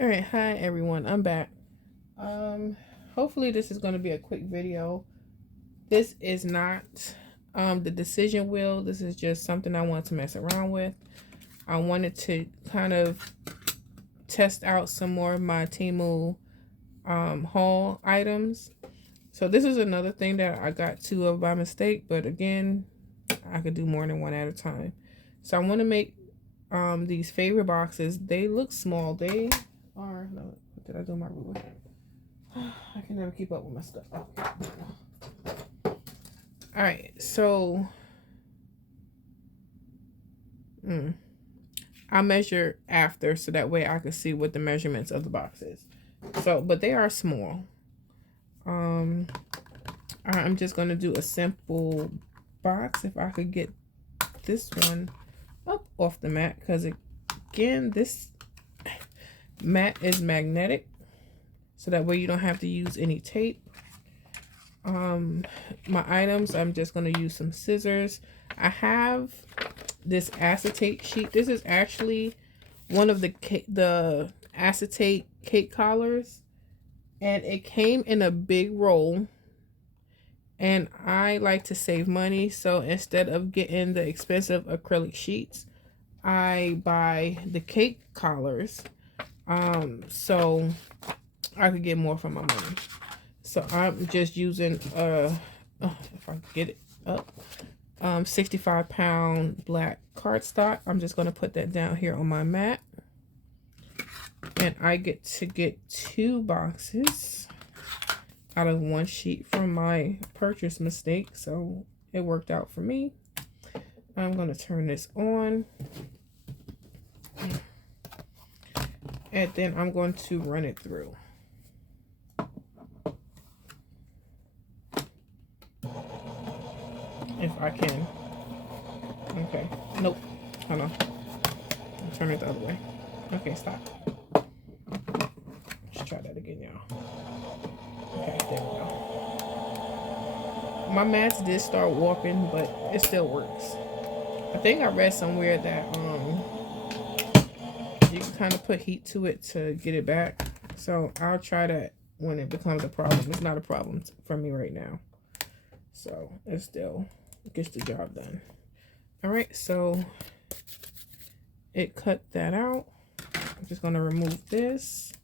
All right, hi everyone, I'm back. Um, Hopefully this is going to be a quick video. This is not the decision wheel. This is just something I want to mess around with. I wanted to kind of test out some more of my Temu haul items. So this is another thing that I got two of by mistake, but again, I could do more than one at a time. So I want to make these favorite boxes. They look small. They are, no, what did I do my ruler? I can never keep up with my stuff. All right, so I'll measure after so that way I can see what the measurements of the box is. So, but they are small. I'm just gonna do a simple box. If I could get this one up off the mat, because again, this mat is magnetic, so that way you don't have to use any tape. My items, I'm just going to use some scissors. I have this acetate sheet. This is actually one of the acetate cake collars, and it came in a big roll, and I like to save money, so instead of getting the expensive acrylic sheets, I buy the cake collars, so I could get more for my money. So I'm just using if I can get it up, 65-pound black cardstock. I'm just going to put that down here on my mat, and I get to get 2 boxes out of 1 sheet from my purchase mistake, so it worked out for me. I'm going to turn this on, and then I'm going to run it through. If I can. Okay. Nope. Hold on. I'll turn it the other way. Okay, stop. Let's try that again, y'all. Okay, there we go. My mats did start warping, but it still works. I think I read somewhere that you can kind of put heat to it to get it back. So I'll try that when it becomes a problem. It's not a problem for me right now. So it still gets the job done. All right, so it cut that out. I'm just going to remove this,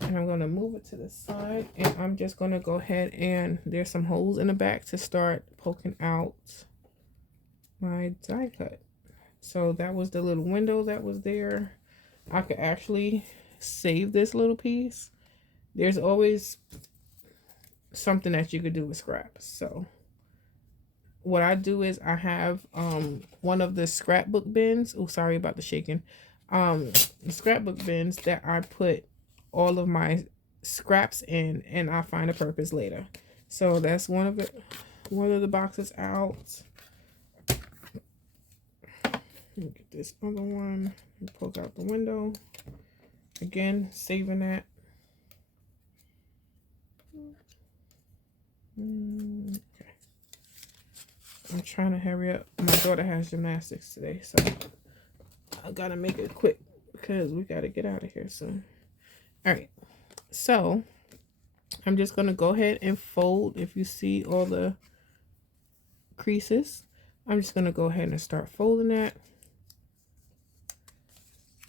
and I'm going to move it to the side, and I'm just going to go ahead, and there's some holes in the back to start poking out my die cut. So that was the little window that was there. I could actually save this little piece. There's always something that you could do with scraps. So what I do is I have one of the scrapbook bins. Oh, sorry about the shaking. The scrapbook bins that I put all of my scraps in, and I find a purpose later. So that's one of the boxes out. Let me get this other one and poke out the window. Again, saving that. Okay. I'm trying to hurry up. My daughter has gymnastics today, so I gotta make it quick because we gotta get out of here soon. All right, so I'm just gonna go ahead and fold. If you see all the creases, I'm just gonna go ahead and start folding that.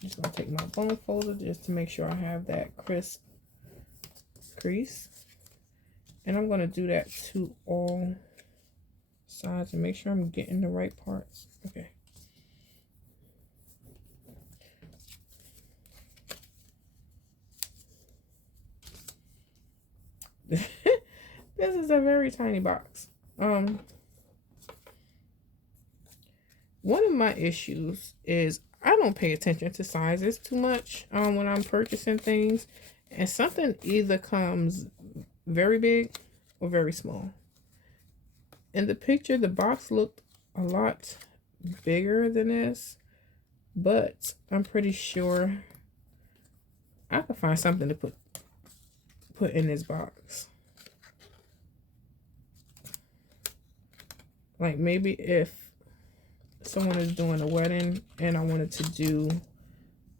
I'm just gonna take my bone folder just to make sure I have that crisp crease. And I'm going to do that to all sides and make sure I'm getting the right parts. Okay. This is a very tiny box. One of my issues is I don't pay attention to sizes too much when I'm purchasing things. And something either comes very big or very small. In the picture, the box looked a lot bigger than this, but I'm pretty sure I could find something to put in this box. Like maybe if someone is doing a wedding and I wanted to do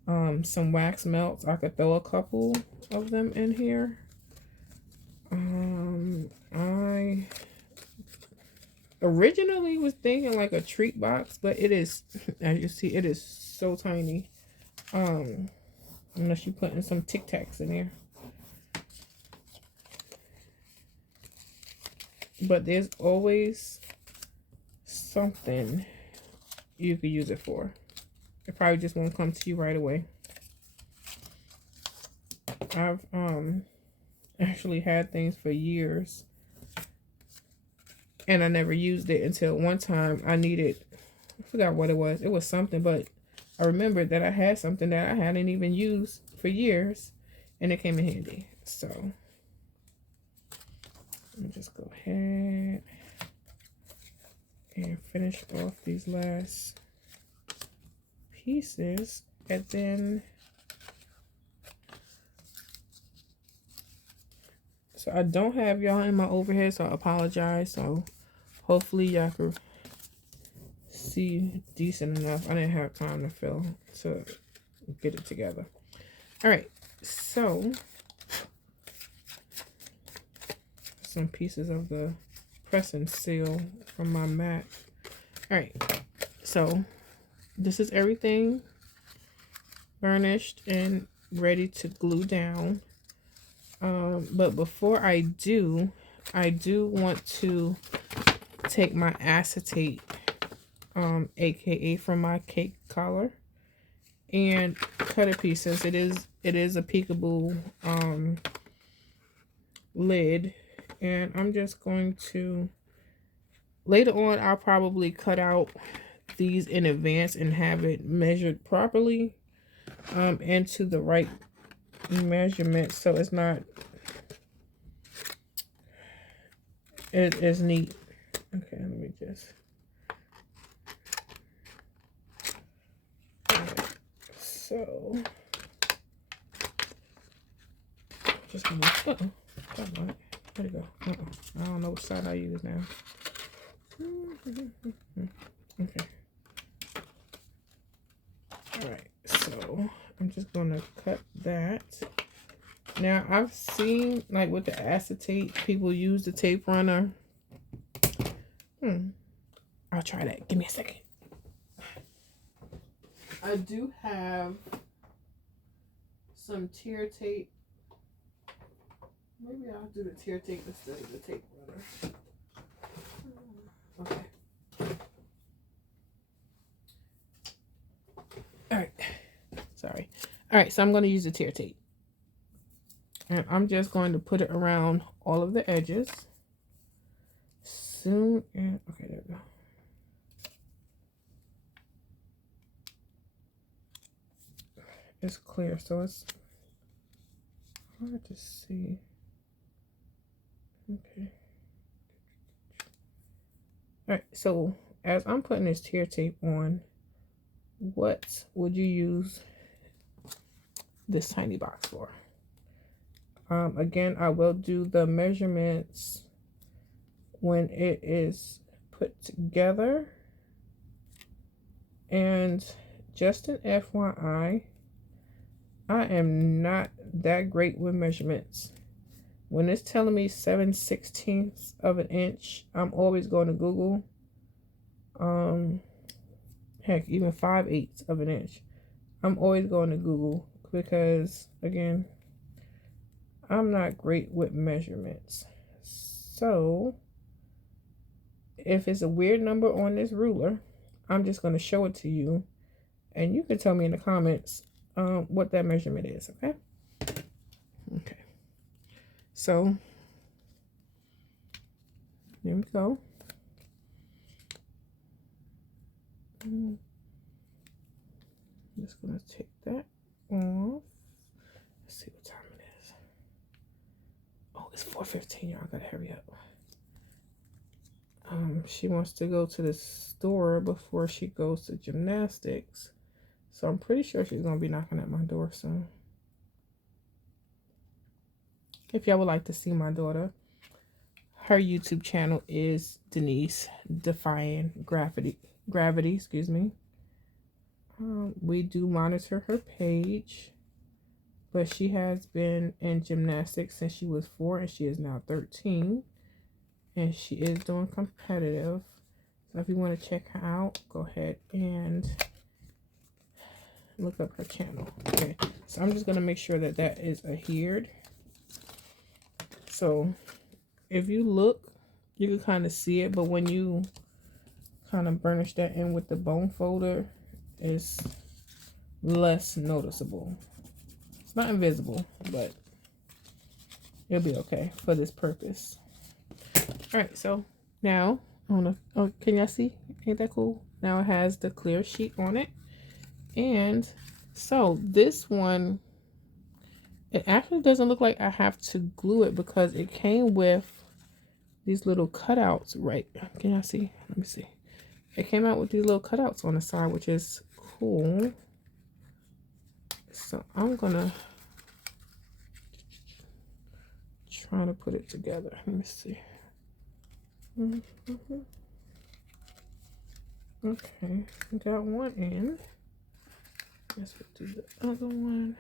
some wax melts. I could throw a couple of them in here. I originally was thinking like a treat box, but it is, as you see, it is so tiny. Unless you put in some Tic Tacs in there. But there's always something you could use it for. It probably just won't come to you right away. I've actually had things for years and I never used it until one time I needed, I forgot what it was. It was something, but I remembered that I had something that I hadn't even used for years and it came in handy. So let me just go ahead and finish off these last pieces, and then so I don't have y'all in my overhead, so I apologize. So hopefully y'all can see decent enough. I didn't have time to film to get it together. All right, so some pieces of the press and seal from my mat. All right, so this is everything burnished and ready to glue down. But before I do want to take my acetate, aka from my cake collar, and cut a piece, since it is a peekaboo lid. And I'm just going to, later on I'll probably cut out these in advance and have it measured properly into the right measurement, so it's not, it is neat. Okay, let me just, right, so just gonna, where'd it go? I don't know which side I use now. Okay. All right, so I'm just gonna cut that. Now I've seen, like with the acetate, people use the tape runner. I'll try that. Give me a second. I do have some tear tape. Maybe I'll do the tear tape instead of the tape runner. Okay. All right. Sorry. All right, so I'm going to use the tear tape. And I'm just going to put it around all of the edges. Soon, and okay, there we go. It's clear, so it's hard to see. Okay. All right, so as I'm putting this tear tape on, what would you use this tiny box for? Again, I will do the measurements when it is put together. And just an FYI, I am not that great with measurements. When it's telling me 7/16 of an inch, I'm always going to Google. Heck, even 5/8 of an inch. I'm always going to Google because, again, I'm not great with measurements. So if it's a weird number on this ruler, I'm just going to show it to you, and you can tell me in the comments what that measurement is. Okay. Okay. So there we go. I'm just gonna take that off. Let's see what time it is. Oh, it's 4:15. Y'all gotta hurry up. She wants to go to the store before she goes to gymnastics, so I'm pretty sure she's gonna be knocking at my door soon. If y'all would like to see my daughter, her YouTube channel is Denise Defying Gravity, excuse me. We do monitor her page, but she has been in gymnastics since she was 4 and she is now 13, and she is doing competitive. So if you want to check her out, go ahead and look up her channel. Okay, so I'm just going to make sure that that is adhered. So if you look, you can kind of see it, but when you kind of burnish that in with the bone folder, it's less noticeable. It's not invisible, but it'll be okay for this purpose. All right, so now, oh, can y'all see? Ain't that cool? Now it has the clear sheet on it. And so this one, it actually doesn't look like I have to glue it because it came with these little cutouts, right? Can y'all see? Let me see. It came out with these little cutouts on the side, which is cool. So I'm gonna try to put it together. Let me see. Okay, got one in. Let's do the other one.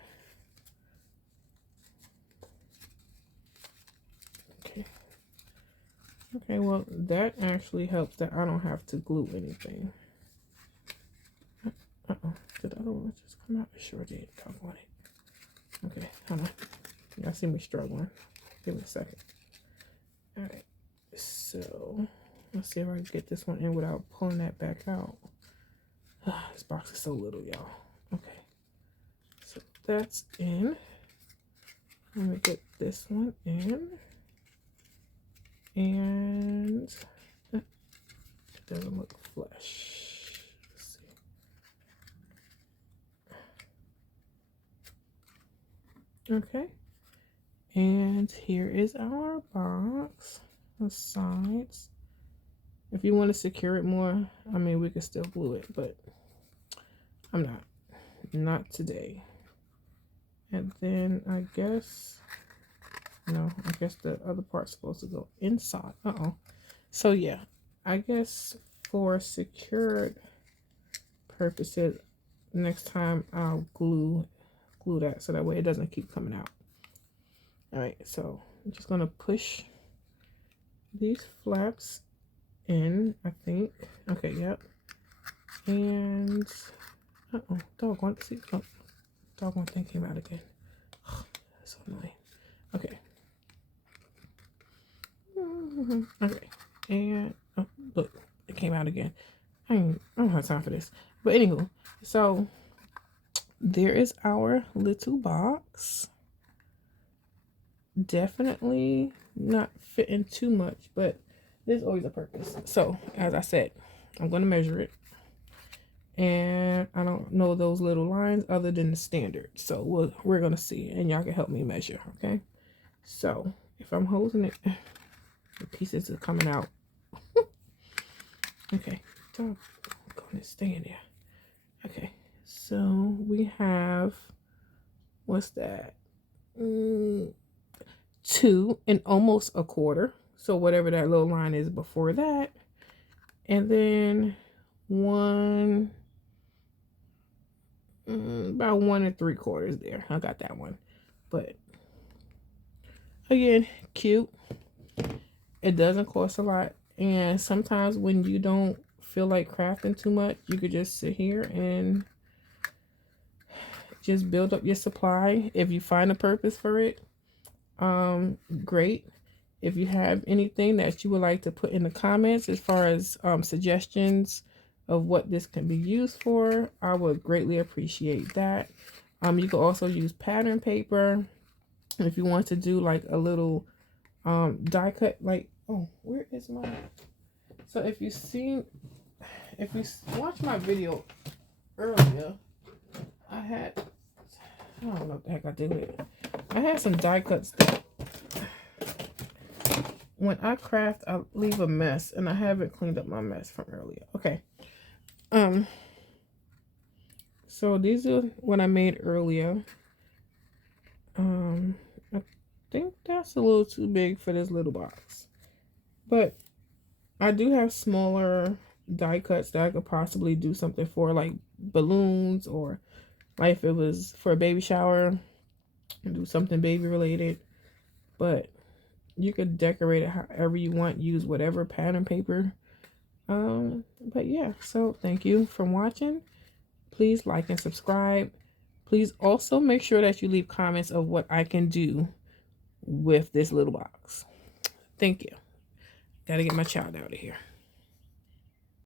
Okay. Okay, well, that actually helps that I don't have to glue anything. Uh-oh. Did the other one just come out? It sure did. Come on it. Okay, hold on. Y'all see me struggling. Give me a second. Alright. So, let's see if I can get this one in without pulling that back out. This box is so little, y'all. Okay. So, that's in. Let me get this one in. And it doesn't look flush. Let's see. Okay. And here is our box. The sides. If you want to secure it more, I mean, we could still glue it, but I'm not. Not today. And then I guess, no, I guess the other part's supposed to go inside. Uh-oh. So yeah, I guess for secured purposes, next time I'll glue that so that way it doesn't keep coming out. All right, so I'm just gonna push these flaps in, I think. Okay, yep. And uh-oh, doggone, see, oh, doggone thing came out again. That's so annoying. Okay. Okay, and oh, look, it came out again. I don't have time for this. But anywho, so there is our little box. Definitely not fitting too much, but there's always a purpose. So as I said, I'm going to measure it. And I don't know those little lines other than the standard. So we're going to see, and y'all can help me measure, okay? So if I'm holding it, the pieces are coming out. Okay, I'm going to stay in there. Okay, so we have, what's that? 2 and almost a quarter. So whatever that little line is before that. And then 1, about 1 3/4 there. I got that one. But again, cute. It doesn't cost a lot. And sometimes when you don't feel like crafting too much, you could just sit here and just build up your supply. If you find a purpose for it, great. If you have anything that you would like to put in the comments as far as suggestions of what this can be used for, I would greatly appreciate that. You can also use pattern paper if you want to do like a little die cut. Like, oh, where is my? So if you watch my video earlier, I don't know what the heck I did with it. I had some die cuts that when I craft, I leave a mess, and I haven't cleaned up my mess from earlier. Okay. So these are what I made earlier. I think that's a little too big for this little box. But I do have smaller die cuts that I could possibly do something for, like balloons, or like if it was for a baby shower, do something baby related. But you could decorate it however you want, use whatever pattern paper. But yeah, so thank you for watching. Please like and subscribe. Please also make sure that you leave comments of what I can do with this little box. Thank you. Gotta get my child out of here.